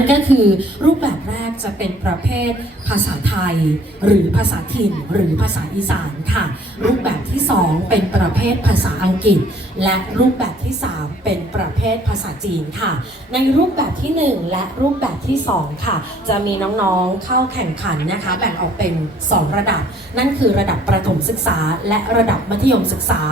นั่นก็คือรูปแบบแรกจะเป็นประเภทภาษาไทย หรือภาษาถิ่นหรือภาษาอีสานค่ะ รูปแบบที่ 2 เป็นประเภทภาษาอังกฤษ และรูปแบบที่ 3 เป็นประเภทภาษาจีนค่ะ ในรูปแบบทีหนึ่1 และรูปแบบที่ 2 ค่ะ จะมีน้องๆเข้าแข่งขันนะคะแบ่งออกเป็น 2 ระดับ นั่นคือระดับประถมศึกษา และระดับมัธยมศึกษา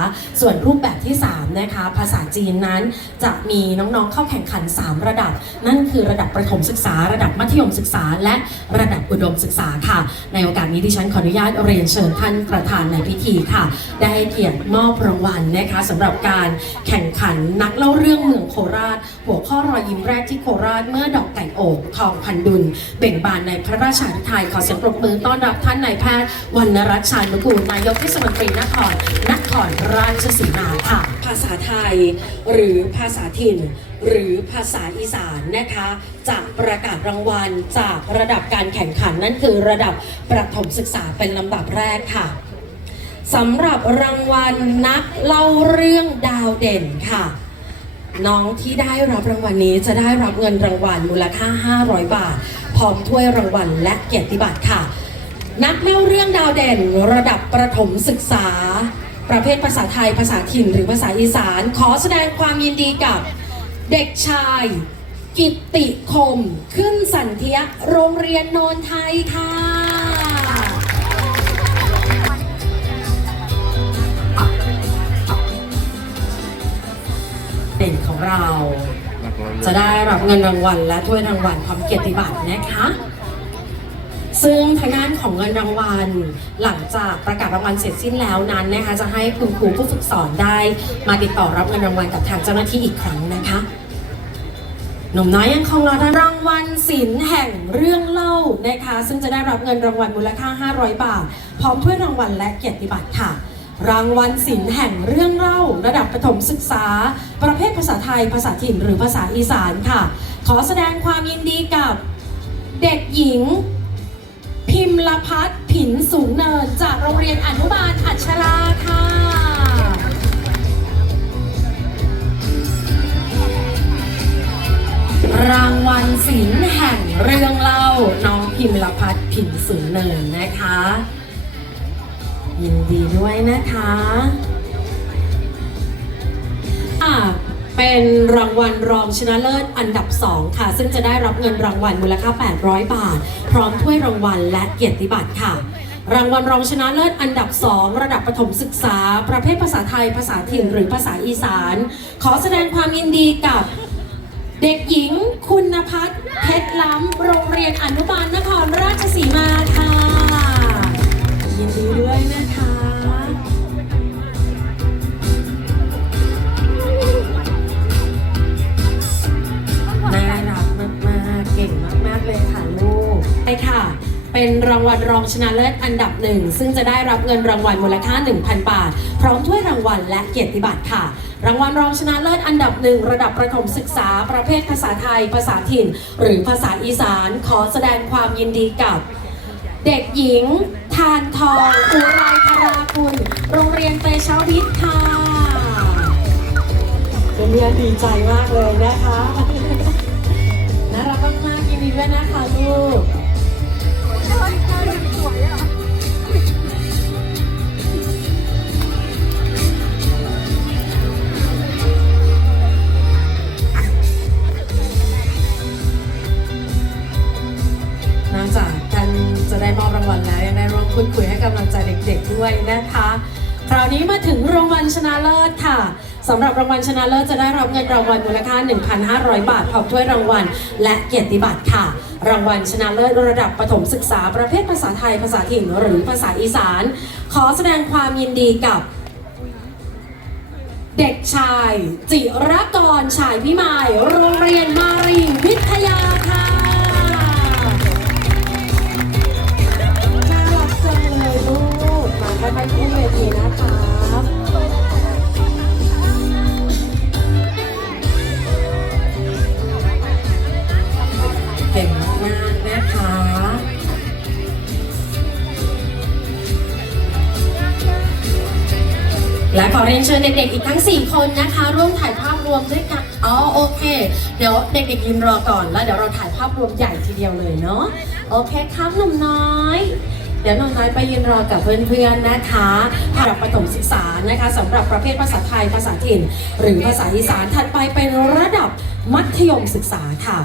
ส่วนรูปแบบที่3นะคะภาษาจีนนั้นจะมีน้องๆเข้าแข่งขัน 3 ระดับ นั่นคือระดับประถมศึกษา ระดับมัธยมศึกษา และระดับอุดมศึกษาค่ะ ในโอกาสนี้ดิฉันขออนุญาตเรียนเชิญท่านประธานในพิธีค่ะ ได้เกียรติมอบรางวัลนะคะสำหรับการแข่งขันนักเล่าเรื่องเมืองโคราช หัวข้อรอยยิ้มแรกที่โคราชเมื่อดอกไก่โอกทองพันดุลเบ่งบานในพระราชาธิไทยขอเสียงปรบมือต้อนรับท่านนายแพทย์วรรณรัชชานุกูลนายกเทศมนตรีนครนครราชสีมาค่ะ ภาษาไทย หรือภาษาถิ่น หรือภาษาอีสานนะคะจะประกาศรางวัลจากระดับการแข่งขันนั่นคือระดับประถมศึกษาเป็นลำดับแรกค่ะสำหรับรางวัลนักเล่าเรื่องดาวเด่นค่ะ น้องที่ได้รับรางวัลนี้จะได้รับเงินรางวัลมูลค่า 500 บาท พร้อมถ้วยรางวัลและเกียรติบัตรค่ะ นักเล่าเรื่องดาวเด่น ระดับประถมศึกษา ประเภทภาษาไทย ภาษาถิ่น หรือภาษาอีสาน ขอแสดงความยินดีกับ เด็กชาย กิตติคม ขึ้นสันเทียโรงเรียนโนนไทยค่ะเด่นของเรา จะได้รับเงินรางวัลและถ้วยรางวัลพร้อมเกียรติบัตรนะคะซึ่งทางด้านของเงินรางวัลหลังจากประกาศรางวัลเสร็จสิ้นแล้วนั้นนะคะ จะให้คุณครูผู้ฝึกสอนได้ มาติดต่อรับเงินรางวัลกับทางเจ้าหน้าที่อีกครั้งนะคะ หนุ่มน้อยยังคงรอทรางวัลศิลป์แห่งเรื่องเล่านะคะ ซึ่งจะได้รับเงินรางวัลมูลค่า 500 บาท พร้อมถ้วยรางวัลและเกียรติบัตรค่ะ รางวัลศิลป์แห่งเรื่องเล่า ระดับประถมศึกษา ประเภทภาษาไทย ภาษาถิ่นหรือภาษาอีสานค่ะ ขอแสดงความยินดีกับเด็กหญิง พิมลพัฒน์ผินสูงเนิน จากโรงเรียนอนุบาลอัชราค่ะ 1นะคะ ยินดีด้วยนะคะเป็นรางวัลรองชนะเลิศอันดับ 2 ค่ะ ซึ่งจะได้รับเงินรางวัลมูลค่า 800 บาท พร้อมถ้วยรางวัลและเกียรติบัตรค่ะ รางวัลรองชนะเลิศอันดับ 2 ระดับประถมศึกษา ประเภทภาษาไทย ภาษาถิ่นหรือภาษาอีสาน ขอแสดงความยินดีกับเด็กหญิง คุณพัฒน์เพชรล้ำ โรงเรียนอนุบาลนครราชสีมา ดีด้วยนะคะน่ารักมากๆเก่งมากๆเลยค่ะลูกใช่ค่ะ เป็นรางวัลรองชนะเลิศอันดับหนึ่ง ซึ่งจะได้รับเงินรางวัลมูลค่า 1,000 บาท พร้อมถ้วยรางวัลและเกียรติบัตรค่ะรางวัลรองชนะเลิศอันดับหนึ่งระดับประถมศึกษาประเภทภาษาไทย ภาษาถิ่น หรือภาษาอีสาน ขอแสดงความยินดีกับ เด็กหญิง ทานทองอุไรธราคุณ โรงเรียนเตชะวิทย์ค่ะเป็นเรียนดีใจมากเลยนะคะ น่ารักมากๆยินดีด้วยนะคะลูก ชนะเลิศค่ะสำหรับรางวัลชนะเลิศจะได้รับเงินรางวัลมูลค่า 1,500 บาทพร้อมถ้วยรางวัล และเกียรติบัตรค่ะ รางวัลชนะเลิศระดับประถมศึกษาประเภทภาษาไทย ภาษาถิ่นหรือภาษาอีสาน ขอแสดงความยินดีกับเด็กชาย จิรกรฉายพิมาย โรงเรียนมารีวิ และขอเรียนเชิญเด็กๆอีกทั้ง 4 คนนะคะ ร่วมถ่ายภาพรวมด้วยกัน อ๋อโอเค เดี๋ยวเด็กๆยืนรอก่อนแล้วเดี๋ยวเราถ่ายภาพรวมใหญ่ทีเดียวเลยเนาะโอเคครับหนุ่มน้อย เดี๋ยวหนุ่มน้อยไปยืนรอกับเพื่อนๆนะคะระดับประถมศึกษานะคะสำหรับประเภทภาษาไทยภาษาถิ่น หรือภาษาอีสานถัดไปเป็นระดับมัธยมศึกษาค่ะ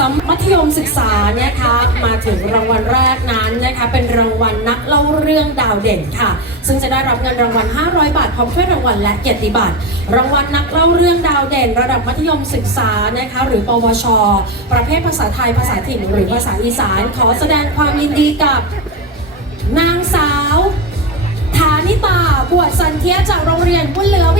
สำมัธยมศึกษาเนี่ยคะมาถึงรางวัลแรกนั้นนะคะเป็นรางวัลนักเล่าเรื่องดาวเด่นค่ะ ซึ่งจะได้รับเงินรางวัล 500 บาทพร้อมถ้วยรางวัลและเกียรติบัตรรางวัลนักเล่าเรื่องดาวเด่น ระดับมัธยมศึกษานะคะหรือปวช ประเภทภาษาไทยภาษาถิ่นหรือภาษาอีสาน ขอแสดงความยินดีกับ นางสาว ฐานิตาบวชสันเทียจากโรงเรียนบุญเหลือวิ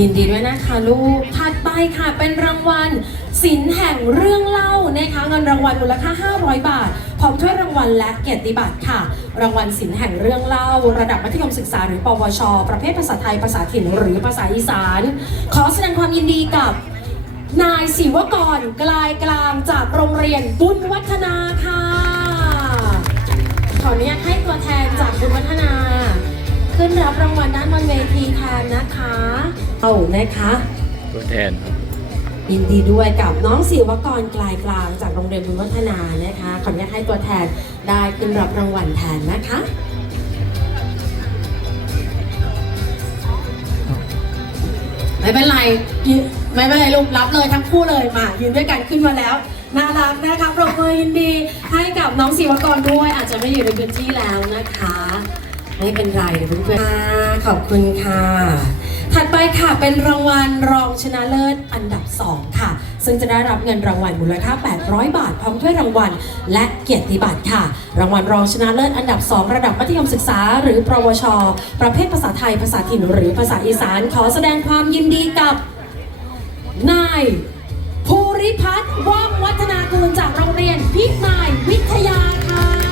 ยินดีด้วยนะคะลูกถัดไปค่ะเป็นรางวัลศิลป์แห่งเรื่องเล่านะคะเงินรางวัลมูลค่า 500 บาทพร้อมถ้วยรางวัลและเกียรติบัตรค่ะ รางวัลศิลป์แห่งเรื่องเล่า ระดับมัธยมศึกษาหรือปวช ประเภทภาษาไทยภาษาถิ่นหรือภาษาอีสาน ขอแสดงความยินดีกับ นายศิวกรกลายกลางจากโรงเรียนบุญวัฒนาค่ะ ขออนุญาตให้ตัวแทนจากบุญวัฒนา ขึ้นรับรางวัลด้านบนเวทีแทนนะคะ เอานะคะตัวแทนครับยินดีด้วยกับน้องศิวกรกลายกลางจากโรงเรียนบุญวัฒนานะคะขออนุญาตให้ตัวแทนได้ขึ้นรับรางวัลแทนนะคะไม่เป็นไรยืนไม่เป็นไรลูกรับเลยทั้งคู่เลยมายืนด้วยกันขึ้นมาแล้วน่ารักนะคะปรบมือยินดีให้กับน้องศิวกรด้วย อาจจะไม่อยู่ในพื้นที่แล้วนะคะ ไม่เป็นไรเดี๋ยวเพื่อนๆค่ะขอบคุณค่ะ ถัดไปค่ะเป็นรางวัลรองชนะเลิศอันดับ 2 ค่ะ ซึ่งจะได้รับเงินรางวัลมูลค่า 800 บาท พร้อมถ้วยรางวัลและเกียรติบัตรค่ะ รางวัลรองชนะเลิศอันดับ 2 ระดับมัธยมศึกษา หรือ ปวช ประเภทภาษาไทย ภาษาถิ่นหรือภาษาอีสาน ขอแสดงความยินดีกับนายภูริพัฒน์ว่องวัฒนากูลจากโรงเรียนพิมายวิทยาค่ะ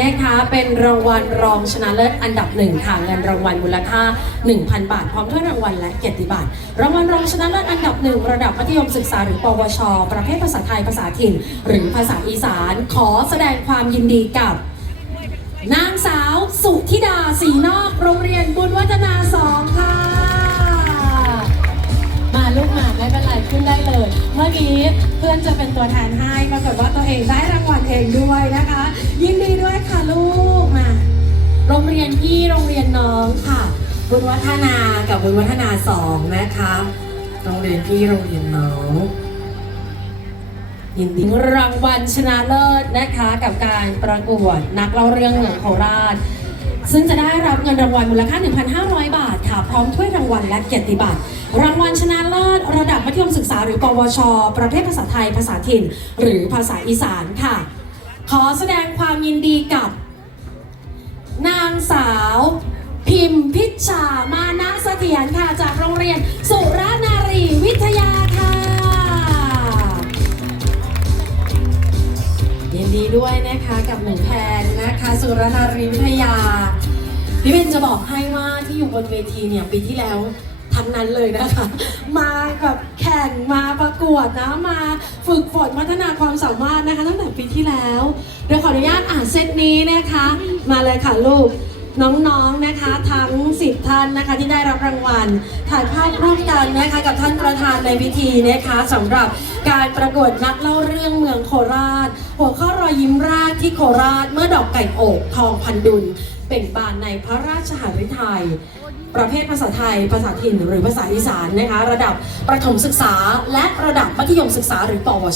นะคะเป็นรางวัลรองชนะเลิศอันดับหนึ่งค่ะเงินรางวัลมูลค่า 1,000 บาท พร้อมถ้วยรางวัลและเกียรติบัตรรางวัลรองชนะเลิศอันดับหนึ่งระดับมัธยมศึกษาหรือปวช ประเภทภาษาไทยภาษาถิ่น หรือภาษาอีสาน ขอแสดงความยินดีกับ นางสาวสุธิดาสีนอกโรงเรียนบุญวัฒนาสองค่ะ ลูกหมาไม่เป็นไรขึ้นได้เลย เมื่อกี้เพื่อนจะเป็นตัวแทนให้ปรากฏว่าตัวเองได้รางวัลเองด้วยนะคะ ยินดีด้วยค่ะลูกมาโรงเรียนพี่โรงเรียนน้องค่ะ บุญวัฒนากับบุญวัฒนาสองนะคะโรงเรียนพี่โรงเรียนน้องยินดีรางวัลชนะเลิศนะคะ กับการประกวดนักเล่าเรื่องเมืองโคราช ซึ่งจะได้รับเงินรางวัลมูลค่า 1,500 บาทค่ะ พร้อมถ้วยรางวัลและเกียรติบัตร รางวัลชนะเลิศระดับมัธยมศึกษาหรือปวช ประเภทภาษาไทย ภาษาถิ่น หรือภาษาอีสานค่ะ ขอแสดงความยินดีกับ นางสาว พิมพิชามานะเสถียรค่ะ จากโรงเรียนสุ ด้วยนะคะกับหนูแทนนะคะ สุรนารีวิทยาพี่เบนจะบอกให้ว่าที่อยู่บนเวทีเนี่ยปีที่แล้วทั้งนั้นเลยนะคะ มาแบบแข่งมาประกวดนะมาฝึกฝนพัฒนาความสามารถนะคะ ตั้งแต่ปีที่แล้วเดี๋ยวขออนุญาตอ่านเซตนี้นะคะ มาเลยค่ะลูก น้องๆนะคะทั้ง 10 ท่านนะคะที่ได้รับรางวัล ถ่ายภาพร่วมกันนะคะกับท่านประธานในพิธีนะคะสำหรับการประกวดนักเล่าเรื่องเมืองโคราช หัวข้อรอยยิ้มแรกที่โคราชเมื่อดอกไก่โอกทองพันดุลเปล่งบานในพระราชหฤทัยประเภทภาษาไทย ภาษาถิ่นหรือภาษาอีสานนะคะระดับประถมศึกษาและระดับมัธยมศึกษาหรือปวช